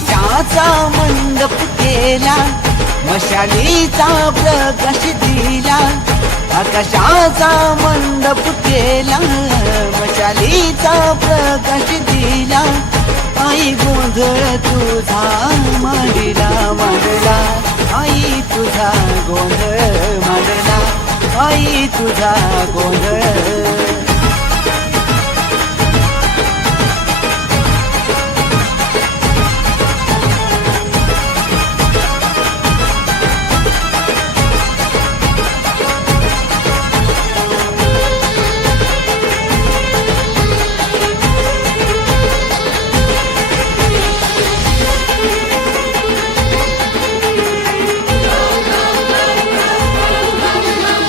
आकाशाचा मंडप केला, मशालीचा प्रकाश दिला. आकाशाचा मंडप केला, मशालीचा प्रकाश दिला. आई गोंधळ तुझा मांडला मांडला, आई तुझा गोंधळ मांडला, आई तुझा गोंधळ.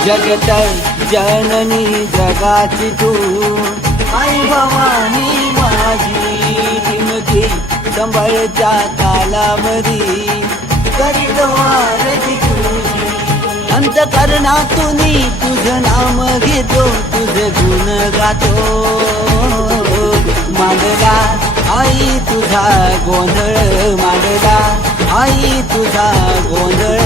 जगत जननी जगाची तू, आई भवानी माझी टिमकी संभाळच्या कालावधी. करीत आरती तुझी अंतकरणातूनी, तुझं नाम घेतो, तुझं गुण गातो. मांडला आई तुझा गोंधळ, मांडला आई तुझा गोंधळ.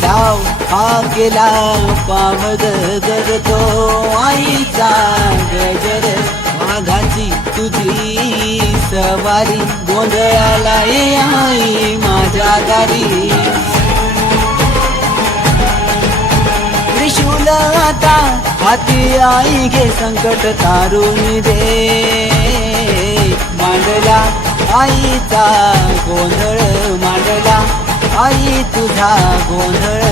धाव हा केला पावद करतो, आईचा गजर वाघाची तुझी सवारी. गोंधळाला ये आई माझ्या दारी. त्रिशूल आता हाती आई घे, संकट तारून दे. मांडला आईचा गोंधळ, मांडला आई तुझा गोंधळ.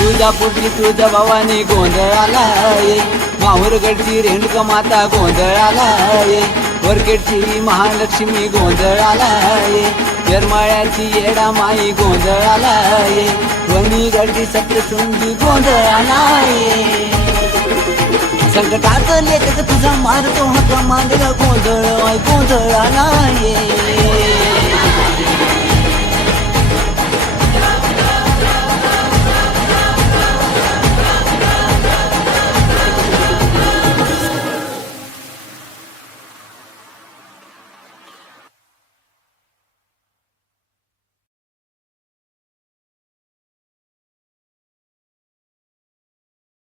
तुझा पुटली तुझा भवानी गोंधळाला ये, माहूरगडची रेणुका माता गोंधळाला ये. वरखेडची महालक्ष्मी गोंधळाला ये, येरमाळ्याची येडा माई गोंधळाला ये. वणीगडची सप्तशृंगी गोंधळाला ये. संकटात लेखक तुझा मारतो हाका, मांडला गोंधळ गोंधळाला ये.